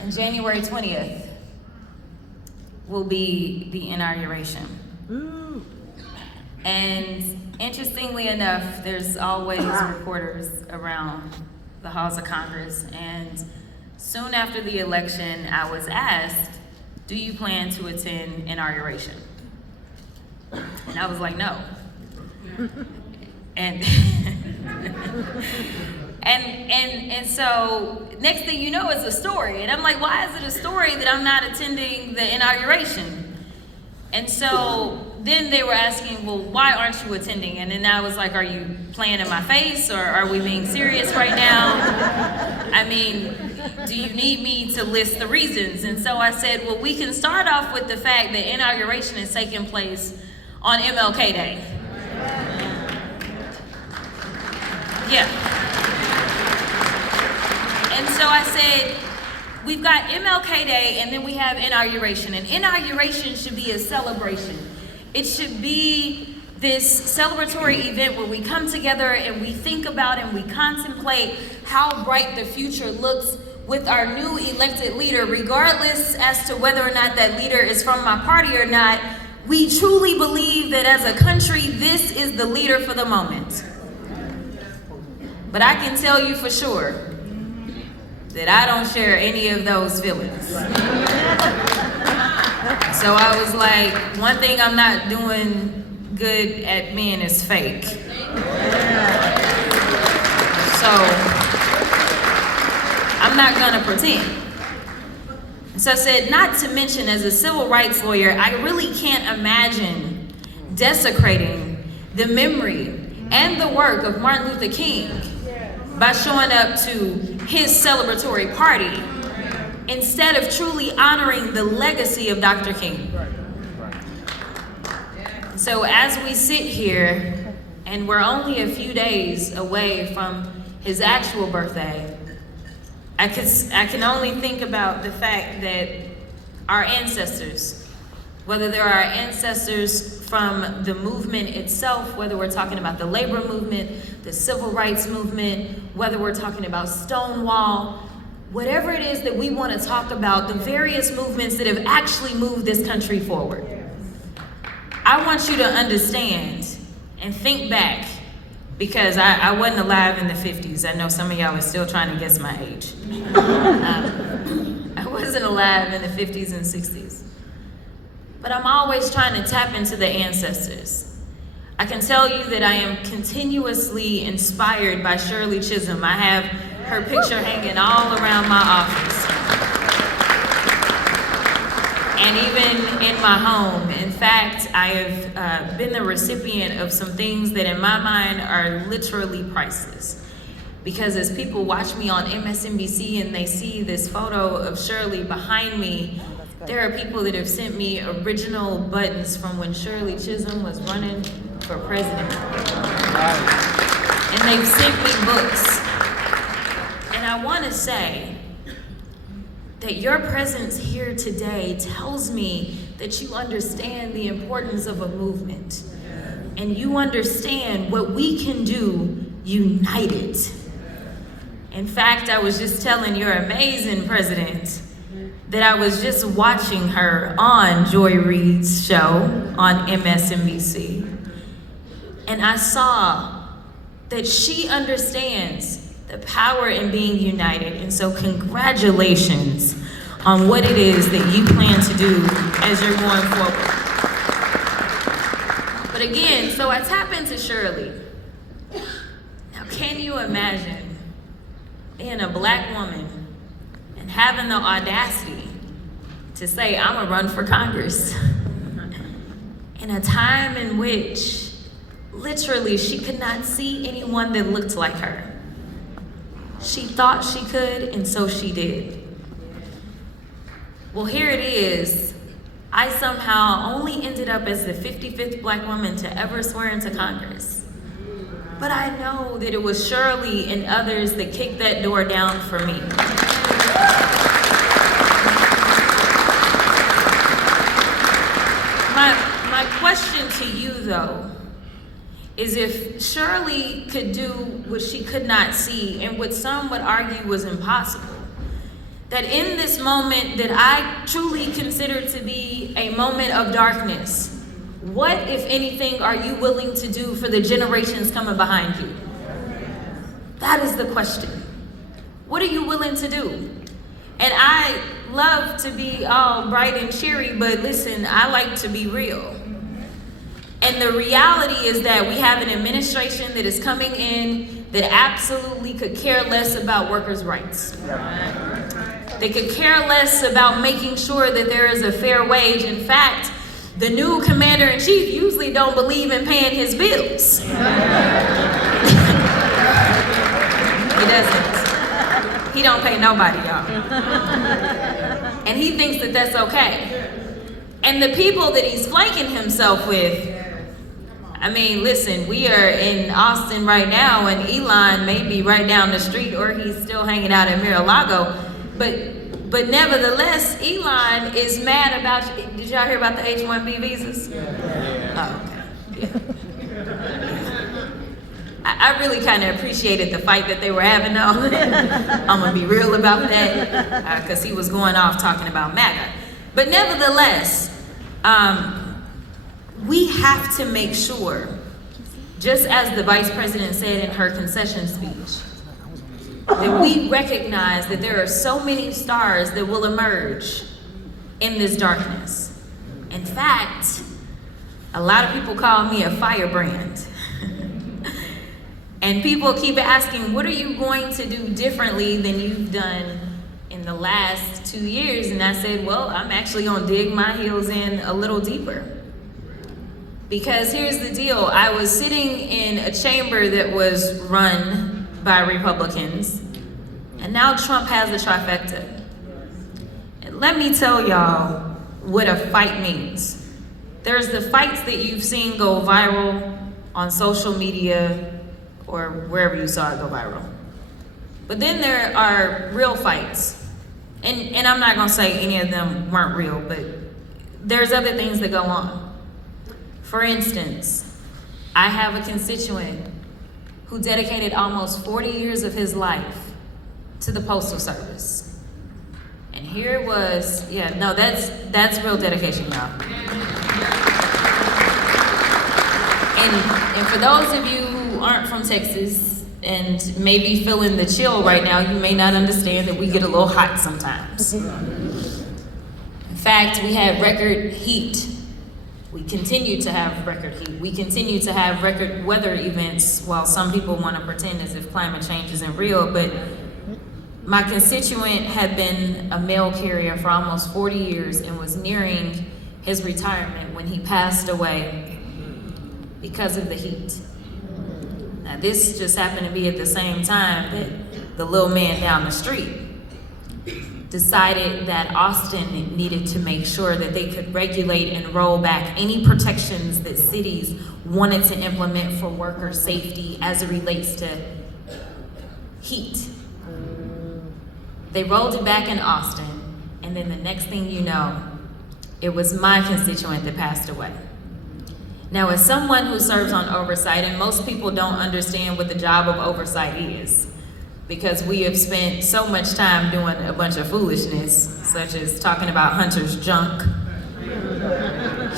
And January 20th will be the inauguration. Ooh. And interestingly enough, there's always reporters around the halls of Congress. And soon after the election, I was asked, do you plan to attend inauguration? And I was like, no. And and so next thing you know, it's a story. And I'm like, why is it a story that I'm not attending the inauguration? And so then they were asking, well, why aren't you attending? And then I was like, are you playing in my face, or are we being serious right now? I mean, do you need me to list the reasons? And so I said, well, we can start off with the fact that inauguration is taking place on MLK Day. Yeah. And so I said, we've got MLK Day and then we have inauguration. And inauguration should be a celebration. It should be this celebratory event where we come together and we think about and we contemplate how bright the future looks with our new elected leader, regardless as to whether or not that leader is from my party or not. We truly believe that as a country, this is the leader for the moment. But I can tell you for sure that I don't share any of those feelings. So I was like, one thing I'm not doing good at being is fake. So I'm not gonna pretend. So I said, not to mention, as a civil rights lawyer, I really can't imagine desecrating the memory and the work of Martin Luther King by showing up to his celebratory party instead of truly honoring the legacy of Dr. King. So as we sit here, and we're only a few days away from his actual birthday, I can only think about the fact that our ancestors, whether they're our ancestors from the movement itself, whether we're talking about the labor movement, the civil rights movement, whether we're talking about Stonewall, whatever it is that we want to talk about, the various movements that have actually moved this country forward. I want you to understand and think back, because I wasn't alive in the 50s. I know some of y'all are still trying to guess my age. I wasn't alive in the 50s and 60s. But I'm always trying to tap into the ancestors. I can tell you that I am continuously inspired by Shirley Chisholm. I have her picture hanging all around my office. And even in my home. In fact, I have been the recipient of some things that in my mind are literally priceless. Because as people watch me on MSNBC and they see this photo of Shirley behind me, there are people that have sent me original buttons from when Shirley Chisholm was running for president. And they've sent me books. And I want to say that your presence here today tells me that you understand the importance of a movement. And you understand what we can do united. In fact, I was just telling your amazing president that I was just watching her on Joy Reid's show on MSNBC. And I saw that she understands the power in being united. And so congratulations on what it is that you plan to do as you're going forward. But again, so I tap into Shirley. Now, can you imagine being a black woman and having the audacity to say, I'm gonna run for Congress in a time in which literally she could not see anyone that looked like her. She thought she could, and so she did. Well, here it is. I somehow only ended up as the 55th black woman to ever swear into Congress. But I know that it was Shirley and others that kicked that door down for me. My question to you, though, is if Shirley could do what she could not see, and what some would argue was impossible, that in this moment that I truly consider to be a moment of darkness, what, if anything, are you willing to do for the generations coming behind you? That is the question. What are you willing to do? And I love to be all bright and cheery, but listen, I like to be real. And the reality is that we have an administration that is coming in that absolutely could care less about workers' rights. They could care less about making sure that there is a fair wage. In fact, the new commander-in-chief usually don't believe in paying his bills. He doesn't. He don't pay nobody, y'all. And he thinks that that's okay. And the people that he's flanking himself with, I mean, listen, we are in Austin right now, and Elon may be right down the street, or he's still hanging out in Mar-a-Lago. But nevertheless, Elon is mad about, did y'all hear about the H-1B visas? Oh, okay. Yeah. I really kind of appreciated the fight that they were having, though. I'm going to be real about that, because he was going off talking about MAGA. But nevertheless, we have to make sure, just as the vice president said in her concession speech, that we recognize that there are so many stars that will emerge in this darkness. In fact, a lot of people call me a firebrand. And people keep asking, what are you going to do differently than you've done in the last 2 years? And I said, well, I'm actually gonna dig my heels in a little deeper. Because here's the deal, I was sitting in a chamber that was run by Republicans, and now Trump has a trifecta. And let me tell y'all what a fight means. There's the fights that you've seen go viral on social media or wherever you saw it go viral. But then there are real fights. And I'm not gonna say any of them weren't real, but there's other things that go on. For instance, I have a constituent who dedicated almost 40 years of his life to the Postal Service. And here it was, that's real dedication, y'all. And for those of you who aren't from Texas and maybe feeling the chill right now, you may not understand that we get a little hot sometimes. In fact, we have record heat. We continue to have record heat. We continue to have record weather events while some people want to pretend as if climate change isn't real. But my constituent had been a mail carrier for almost 40 years and was nearing his retirement when he passed away because of the heat. Now, this just happened to be at the same time that the little man down the street decided that Austin needed to make sure that they could regulate and roll back any protections that cities wanted to implement for worker safety as it relates to heat. They rolled it back in Austin, and then the next thing you know, it was my constituent that passed away. Now, as someone who serves on oversight, and most people don't understand what the job of oversight is, because we have spent so much time doing a bunch of foolishness, such as talking about Hunter's junk,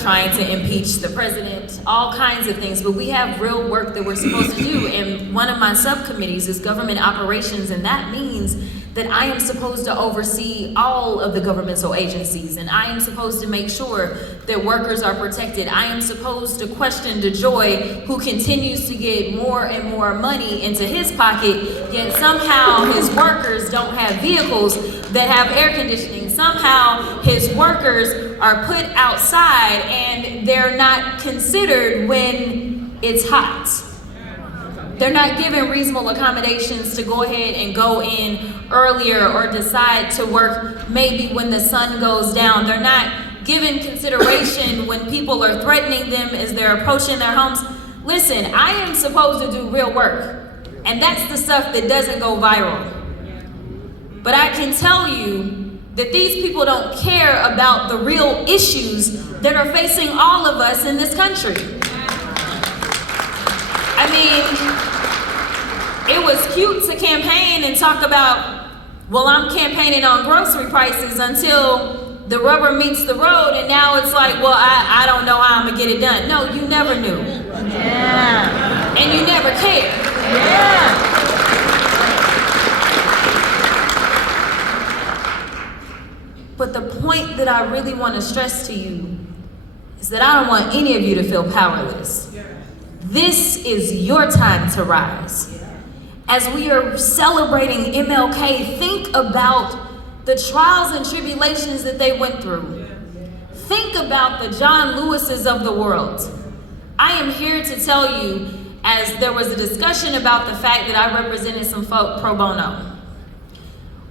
trying to impeach the president, all kinds of things, but we have real work that we're supposed to do. And one of my subcommittees is government operations, and that means that I am supposed to oversee all of the governmental agencies, and I am supposed to make sure that workers are protected. I am supposed to question DeJoy, who continues to get more and more money into his pocket, yet somehow his workers don't have vehicles that have air conditioning. Somehow his workers are put outside and they're not considered when it's hot. They're not given reasonable accommodations to go ahead and go in earlier or decide to work maybe when the sun goes down. They're not given consideration when people are threatening them as they're approaching their homes. Listen, I am supposed to do real work, and that's the stuff that doesn't go viral. But I can tell you that these people don't care about the real issues that are facing all of us in this country. I mean, it was cute to campaign and talk about Well, I'm campaigning on grocery prices until the rubber meets the road, and now it's like, well, I don't know how I'm gonna get it done. No, you never knew. Yeah. And you never cared. Yeah. But the point that I really want to stress to you is that I don't want any of you to feel powerless. This is your time to rise. As we are celebrating MLK, think about the trials and tribulations that they went through. Think about the John Lewises of the world. I am here to tell you, as there was a discussion about the fact that I represented some folk pro bono.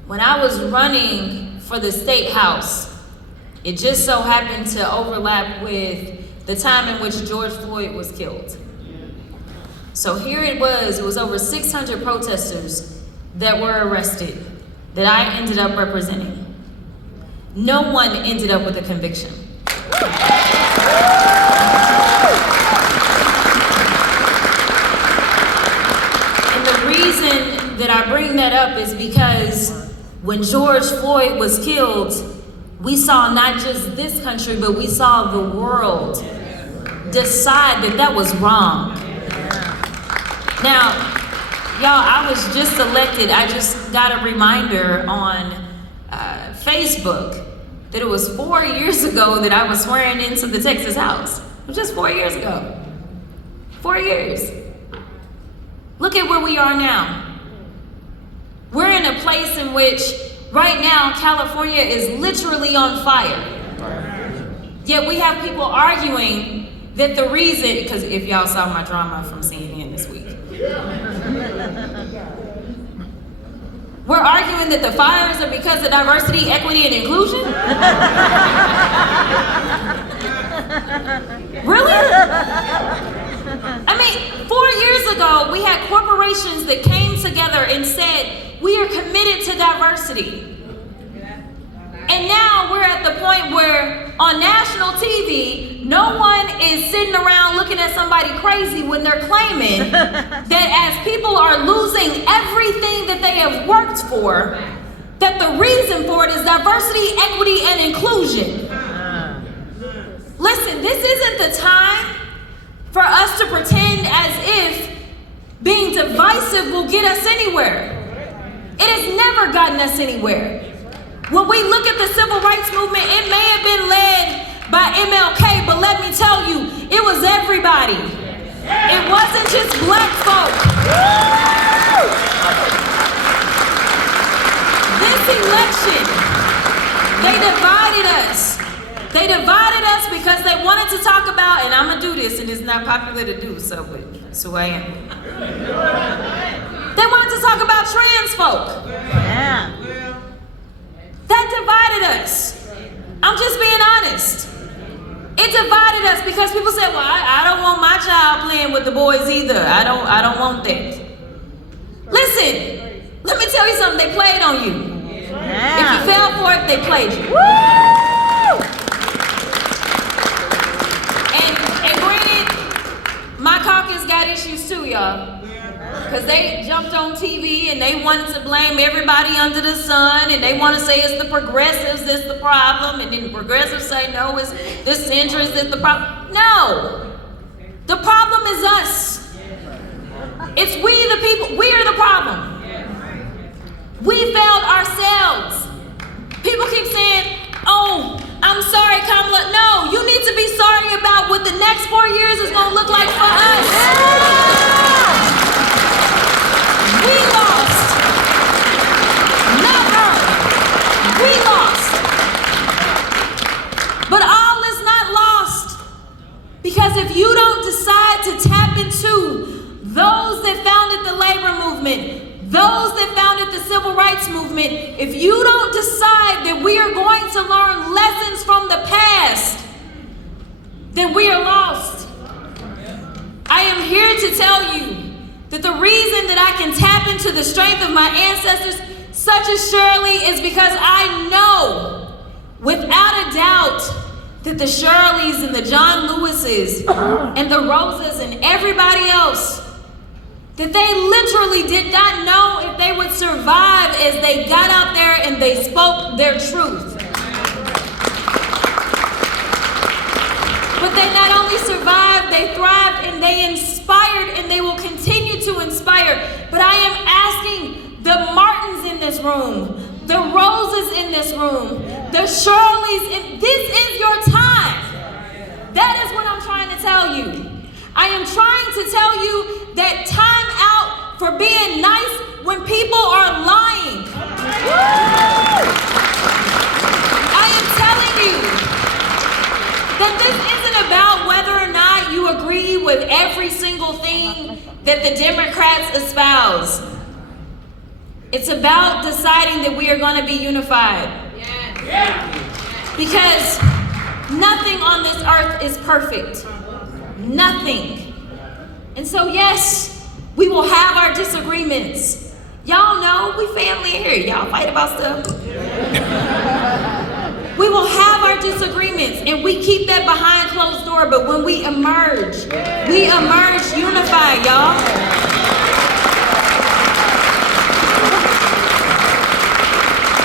When I was running for the state house, it just so happened to overlap with the time in which George Floyd was killed. So here it was over 600 protesters that were arrested that I ended up representing. No one ended up with a conviction. And the reason that I bring that up is because when George Floyd was killed, we saw not just this country, but we saw the world decide that that was wrong. Now, y'all, I was just elected. I just got a reminder on Facebook that it was 4 years ago that I was swearing into the Texas House. It was just 4 years ago. 4 years. Look at where we are now. We're in a place in which right now California is literally on fire. Yet we have people arguing that the reason, because if y'all saw my drama from CNN this week, we're arguing that the fires are because of diversity, equity, and inclusion? Really? I mean, 4 years ago, we had corporations that came together and said, we are committed to diversity. And now we're at the point where on national TV, no one is sitting around looking at somebody crazy when they're claiming that as people are losing everything that they have worked for, that the reason for it is diversity, equity, and inclusion. Listen, this isn't the time for us to pretend as if being divisive will get us anywhere. It has never gotten us anywhere. When we look at the civil rights movement, it may have been led by MLK, but let me tell you, it was everybody. It wasn't just black folk. This election, they divided us. They divided us because they wanted to talk about, and I'm gonna do this, and it's not popular to do, so I am. They wanted to talk about trans folk. Yeah. That divided us. I'm just being honest. It divided us because people said, well, I don't want my child playing with the boys either. I don't want that. Listen, let me tell you something, they played on you. Yeah. If you fell for it, they played you. Woo! And granted, my caucus got issues too, y'all. Because they jumped on TV and they wanted to blame everybody under the sun, and they want to say it's the progressives that's the problem, and then the progressives say no, it's the centrists that's the problem. No, the problem is us. It's we the people, we are the problem. We failed ourselves. People keep saying, oh, I'm sorry, Kamala. No, you need to be sorry about what the next 4 years is going to look like for us. We lost. Not her. We lost. But all is not lost. Because if you don't decide to tap into those that founded the labor movement, those that founded the civil rights movement, if you don't decide that we are going to learn lessons from the past, then we are lost. I am here to tell you that the reason that I can tap into the strength of my ancestors, such as Shirley, is because I know, without a doubt, that the Shirleys and the John Lewises and the Rosas and everybody else that they literally did not know if they would survive as they got out there and they spoke their truth. But they not only survived, they thrived, and they inspired, and they will continue to inspire. But I am asking the Martins in this room, the Roses in this room, the Shirleys, this is your time. That is what I'm trying to tell you. I am trying to tell you that time out for being nice when people are lying. I am telling you that this isn't about whether or not you agree with every single thing that the Democrats espouse. It's about deciding that we are going to be unified. Because nothing on this earth is perfect. Nothing. And so yes, we will have our disagreements. Y'all know we family in here. Y'all fight about stuff. We will have our disagreements, and we keep that behind closed door, but when we emerge unified, y'all.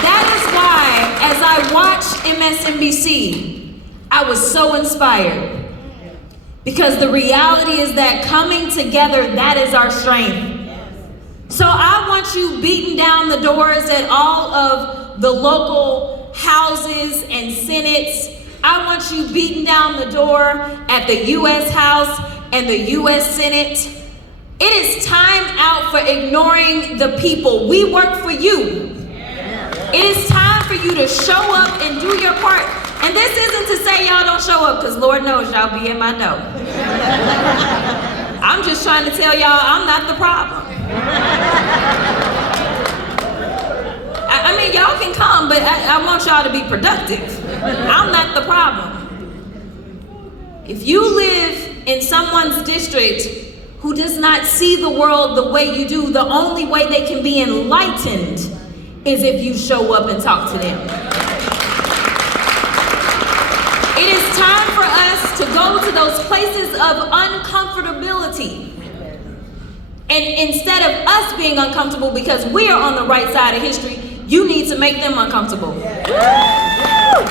That is why, as I watched MSNBC, I was so inspired. Because the reality is that coming together, that is our strength. So I want you beating down the doors at all of the local houses and senates. I want you beating down the door at the U.S. House and the U.S. Senate. It is time out for ignoring the people. We work for you. It is time for you to show up and do your part. And this isn't to say y'all don't show up, because Lord knows y'all be in my know. I'm just trying to tell y'all I'm not the problem. I mean, y'all can come, but I want y'all to be productive. I'm not the problem. If you live in someone's district who does not see the world the way you do, the only way they can be enlightened is if you show up and talk to them. It is time for us to go to those places of uncomfortability. And instead of us being uncomfortable because we are on the right side of history, you need to make them uncomfortable.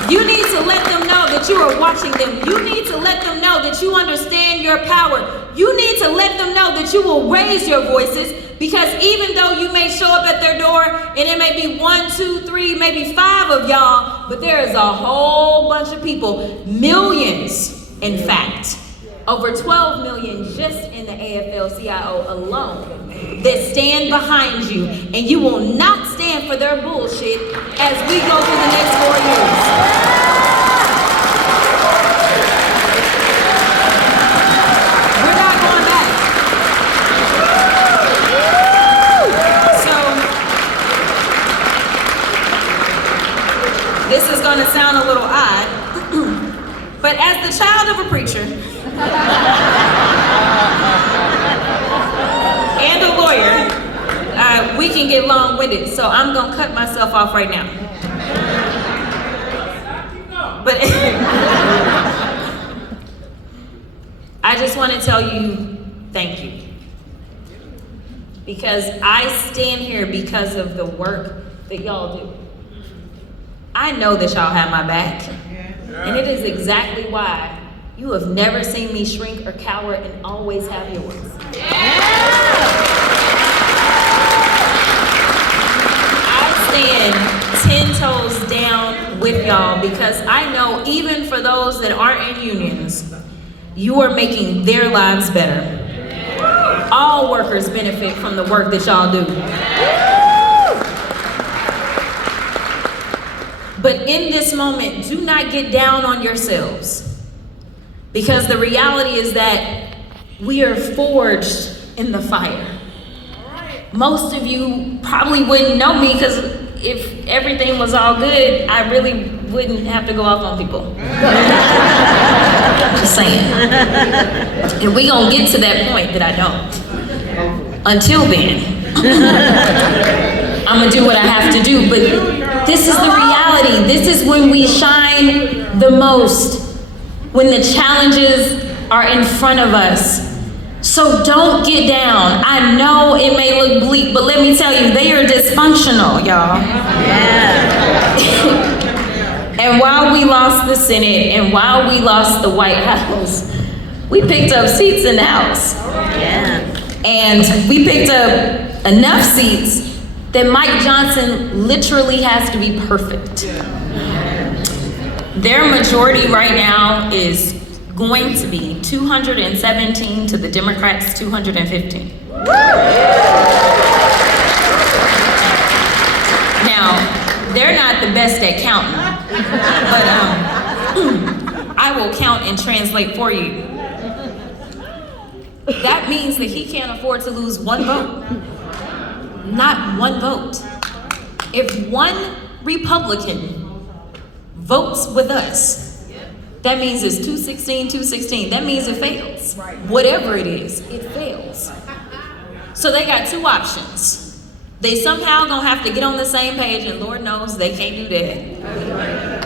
You need to let them know that you are watching them. You need to let them know that you understand your power. You need to let them know that you will raise your voices, because even though you may show up at their door and it may be 1, 2, 3, maybe 5 of y'all, but there is a whole bunch of people, millions in fact, over 12 million just in the AFL-CIO alone, that stand behind you, and you will not stand for their bullshit as we go through the next 4 years. We're not going back. So, this is going to sound a little odd, but as the child of a preacher, and a lawyer, we can get long-winded, so I'm gonna cut myself off right now. But I just want to tell you thank you, because I stand here because of the work that y'all do. I know that y'all have my back, and it is exactly why you have never seen me shrink or cower and always have yours. I stand 10 toes down with y'all, because I know even for those that aren't in unions, you are making their lives better. All workers benefit from the work that y'all do. But in this moment, do not get down on yourselves. Because the reality is that we are forged in the fire. Most of you probably wouldn't know me, because if everything was all good, I really wouldn't have to go off on people. Just saying. And we gonna get to that point that I don't. Until then, I'm gonna do what I have to do. But this is the reality. This is when we shine the most. When the challenges are in front of us, So don't get down. I know it may look bleak, but let me tell you, they are dysfunctional, y'all. Yeah. And while we lost the Senate and while we lost the White House, we picked up seats in the House. Yeah. And we picked up enough seats that Mike Johnson literally has to be perfect. Their majority right now is going to be 217 to the Democrats' 215. Now, they're not the best at counting, but I will count and translate for you. That means that he can't afford to lose one vote. Not one vote. If one Republican votes with us, that means it's 216, 216. That means it fails. Whatever it is, it fails. So they got two options. They somehow gonna have to get on the same page, and Lord knows they can't do that.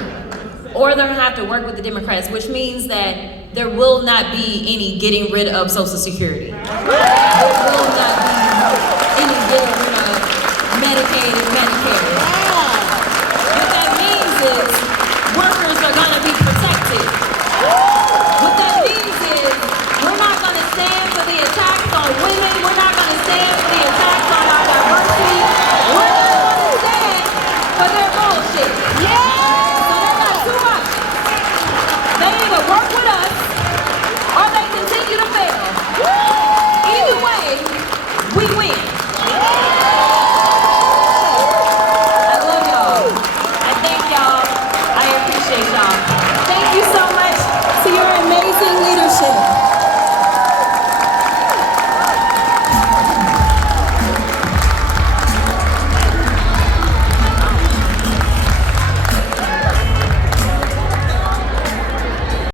Or they're gonna have to work with the Democrats, which means that there will not be any getting rid of Social Security. There will not be